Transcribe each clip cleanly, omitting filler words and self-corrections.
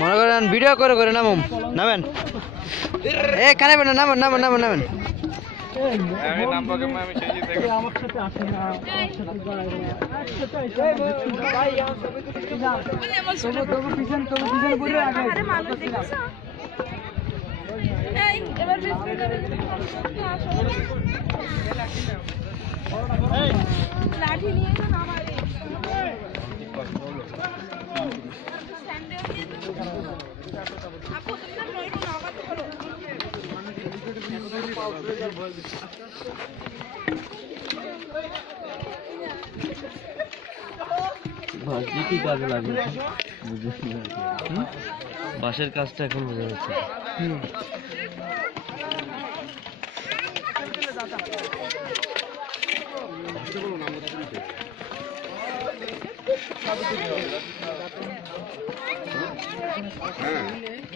মনে করেন ভিডিও করে করে নামুন নামেন এ কানে বেন নামেন নামেন নামেন নামেন আমি নাম পাকে আমি সেই থেকে আমার সাথে আসে না ভাই তবু পিছন ঘুরে আগে আরে মানুষ দেখছ এই এবার এই লাঠি নিয়ে না আমারে আপু তুমি নইরো না আবার করো ভাজি কি কাজে লাগে বাঁশের কাজটা এখন বোঝা যাচ্ছে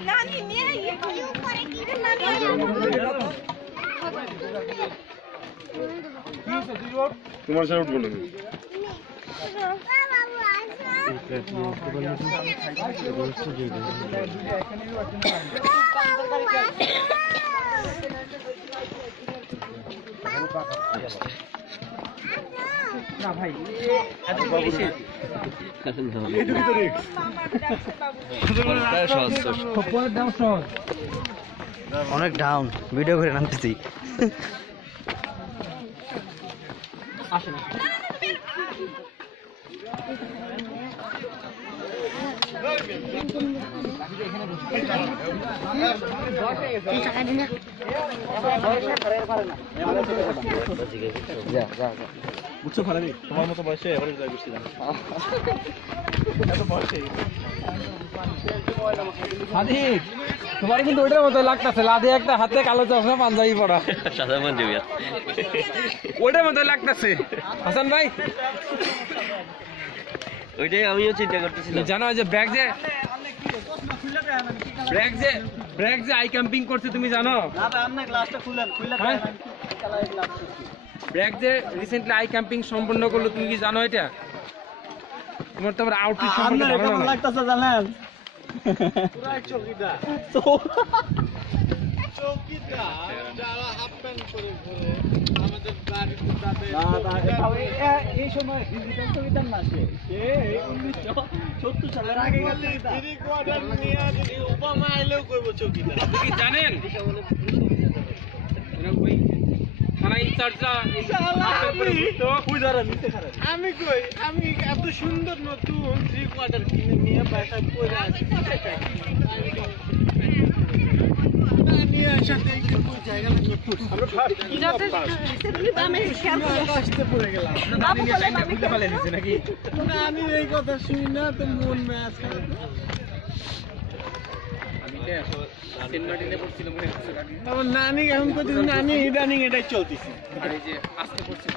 নানি নিয়ে ইউ করে কি রে নানি তোমার সাথে উঠবো না না ভাই অনেক ডাউন ভিডিও করে নামতেছি আসেন বুঝছো ফারাবি তোমার মতো বয়সে এবারে যাই বসছি না এত বয়সে সাদিক তোমার কিন্তু ওইটার মতো লাগতেছে লাদে একটা হাতে কালো চশমা পাঞ্জাবি পরা সাদা পাঞ্জাবি ওইটার মতো লাগতেছে হাসান ভাই ওইটাই আমিও চিন্তা করতেছিলাম জানো যে ব্যাগ যে আই ক্যাম্পিং করছে তুমি জানো না ভাই আপনি গ্লাসটা খুলেন ব্যাগ যে রিসেন্টলি আই ক্যাম্পিং সম্পন্ন করলো তুমি কি জানো এটা তোমার তো আবার আউটফিট সম্পর্কে ধারণা নাই লাগতেছে জানেন পুরো চৌকিদার যারা হাফ প্যান্ট পরে ঘুরে আমাদের গাড়ি তাতে এই সময় ডিজিটাল চৌকিদার না সে 1970 সালের আগে গেছে ফ্রি কোয়ার্টার নিয়ে যদি ওবামা আইলেও কইব চৌকিদার আপনি কি জানেন আমি কই আমি এত সুন্দর নতুন থ্রি কোয়ার্টার কিনে নিয়ে বাসায় পরে আছি আমি এই কথা শুনি না তো মন ম্যাচ আমার নানি এখন করতেছি নানি ইদানিং এটাই চলতেছে আজকে করছি